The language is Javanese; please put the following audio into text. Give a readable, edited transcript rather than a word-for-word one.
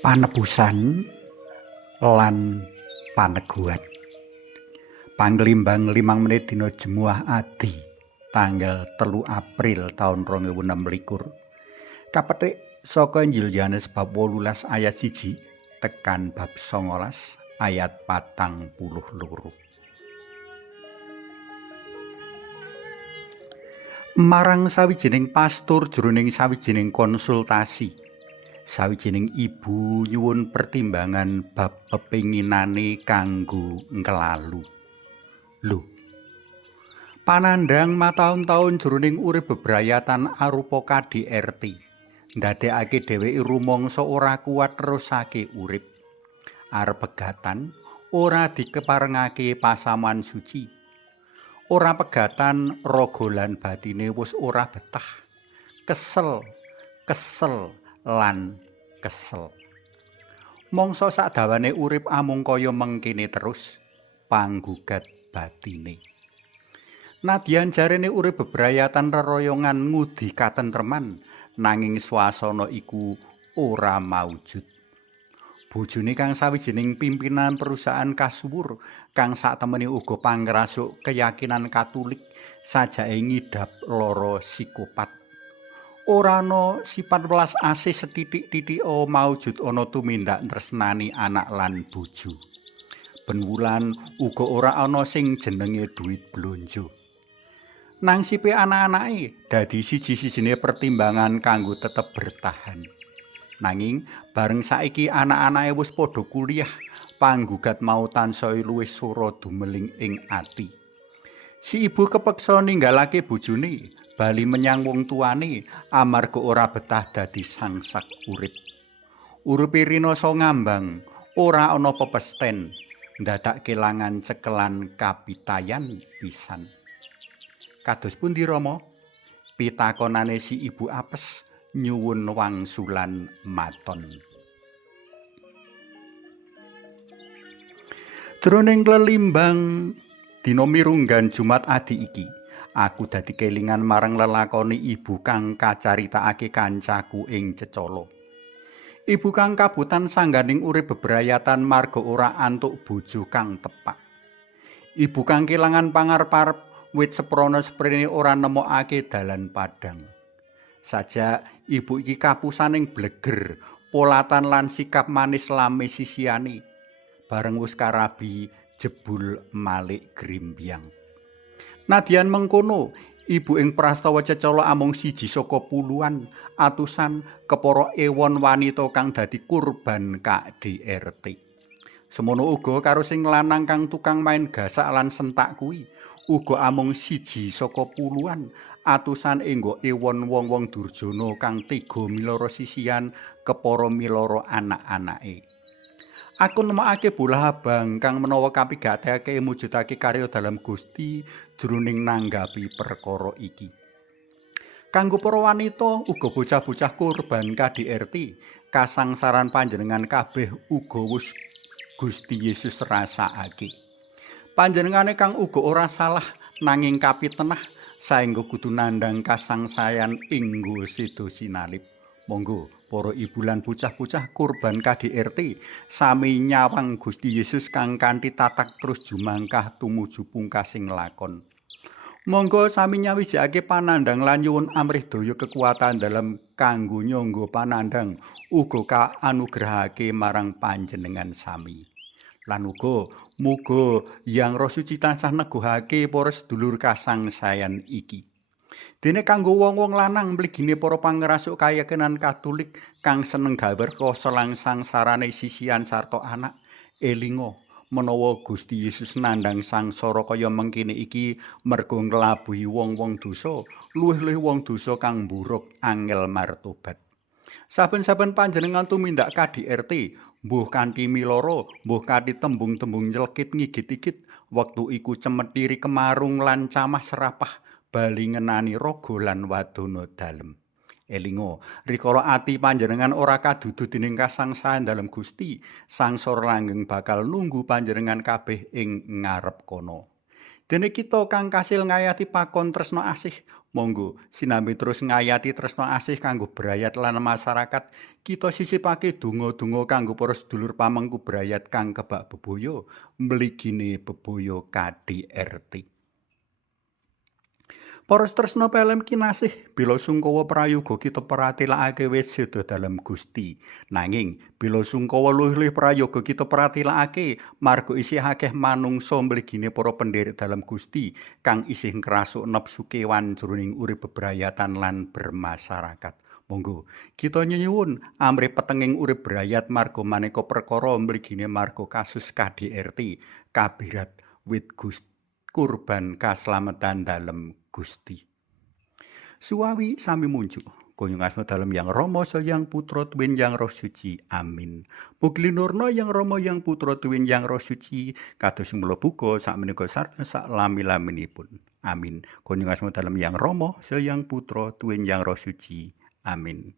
Panebusan lan paneguhan. Panglimbang 5 menit dina Jemuah Adi tanggal 3 April tahun 2026. Kapetik saka Injil Yohanes bab 18 ayat 1 tekan bab 19 ayat 42. Marang sawijining pastur jroning sawijining konsultasi, sawijining ibu nyuwun pertimbangan bab pepinginane kanggo ngelalu. Lho, panandhang mataun-taun jroning urip bebrayatan arupa KDRT ndadekake dheweke rumangsa ora kuat terusake urip. Arep pegatan ora dikeparengake pasaman suci. Ora pegatan raga lan batine wis ora betah. Kesel lan kesel. Mangsa sakdawane urip amung kaya mengkene terus panggugat batine. Nadyan jarene urip bebrayatan reroyongan ngudi katentreman, nanging swasana iku ora maujud. Bojone kang sawijining pimpinan perusahaan kasuwur kang saktemene uga pangrasuk keyakinan Katolik sajake ngidap lara psikopat. Ora ana sifat welas asih setitik-titik maujud ana tumindak tresnani anak lan bojo. Ben wulan uga ora ana sing jenenge duit blonjo. Nangsipe anak-anake dadi siji-sijine pertimbangan kanggo tetep bertahan. Nanging bareng saiki anak-anake wis padha kuliah, panggugat mau tansah luwih sura dumeling ing ati. Si ibu kepeksa ninggalake bojone, bali menyang wong tuane amarga ora betah dadi sangsak urip. Uripe rinasa ngambang, ora ana pepesten, ndadak kelangan cekelan kapitayan pisan. Kados pundi Rama? Pitakonane si ibu apes nyuwun wangsulan maton. Jroning lelimbang dina mirunggan Jumat Adi iki, aku dadi kelingan marang lelakone ibu kang kacaritakake kancaku ing Cecala. Ibu kang kabutan sangganing urip bebrayatan marga ora antuk bojo kang tepak. Ibu kang kelangan pangarep-arep wit seprana-seprene ora nemokake dalan padhang. Sajak ibu iki kapusaning bleger, polatan lan sikap manis lame sisiane. Bareng wis karabi jebul malik grimbyang. Nadyan mengkono, ibu ing prastawa Cecala amung siji saka puluhan atusan kepara ewon wanita kang dadi kurban KDRT. Semono uga karo sing lanang kang tukang main gasak lan sentak kuwi, uga amung siji saka puluhan atusan enggo ewon wong-wong durjana kang tega miloro sisian kepara miloro anak-anake. Aku nemokake bolah abang kang menawa kapigatake mujudake karya dalam Gusti jroning nanggapi perkara iki. Kanggo para wanita uga bocah-bocah kurban KDRT, kasangsaran panjenengan kabeh uga wis Gusti Yesus rasakake. Panjenengane kang uga ora salah nanging kapitenah saengga kudu nandhang kasangsayan inggo sedo sinalip. Monggo para ibu lan bocah-bocah kurban KDRT sami nyawang Gusti Yesus kang kanthi tatak terus jumangkah tumuju pungkasing lakon. Monggo sami nyawijake panandhang lan nyuwun amrih daya kekuatan dalam kanggo nyangga panandhang uga kaanugrahake marang panjenengan sami. Lan uga muga Hyang Roh Suci tansah neguhake para sedulur kasangsayan iki. Dene kanggo wong-wong lanang mligine para pangrasuk keyakinan Katolik kang seneng gawe rekoso lan sangsarane sisian sarta anak, elinga menawa Gusti Yesus nandhang sangsara kaya mengkene iki merga nglabuhi wong-wong dosa, luwih-luwih wong dosa kang mburuk angel martobat. Saben-saben panjenengan tumindak KDRT, mbuh kanthi miloro, mbuh kanthi tembung-tembung nyelekit ngigit-igit, wektu iku cemetiri kemarung lan camah serapah, bali ngenani raga lan wadana dalem. Elinga, rikala ati panjenengan ora kadudu dening kasangsahan dalam Gusti, sangsara langgeng bakal nunggu panjenengan kabeh ing ngarep kono. Dene kita kang kasil ngayati pakon tresna asih, Monggo sinambi terus ngayati tresna asih kanggo brayat lan masyarakat. Kita sisipake donga-donga kanggo para sedulur pamengku brayat kang kebak bebaya mligine bebaya KDRT. Para tresna pelem kinasih, bila sungkawa prayoga kita pratelakake wis seda dalem Gusti. Nanging bila sungkawa luwih-luwih prayoga kita pratelakake marga isih akeh manungsa mligine para pendherek dalem Gusti kang isih ngrasuk nepsu kewan jroning urip bebrayatan lan bermasyarakat. Monggo kita nyuwun amrih petenging urip brayat marga maneka perkara mligine marga kasus KDRT kabirat wit Gusti kurban kaslametan dalem Gusti. Suwawi sami munjuk. Konyung asma dalem yang Rama yang Putra Tuwin yang Roh Suci. Amin. Mugi linurna yang Rama yang Putra Tuwin yang Roh Suci kados mula buka sakmenika sarta sak lami-laminipun. Amin. Konyung asma dalem yang Rama yang Putra Tuwin yang Roh Suci. Amin.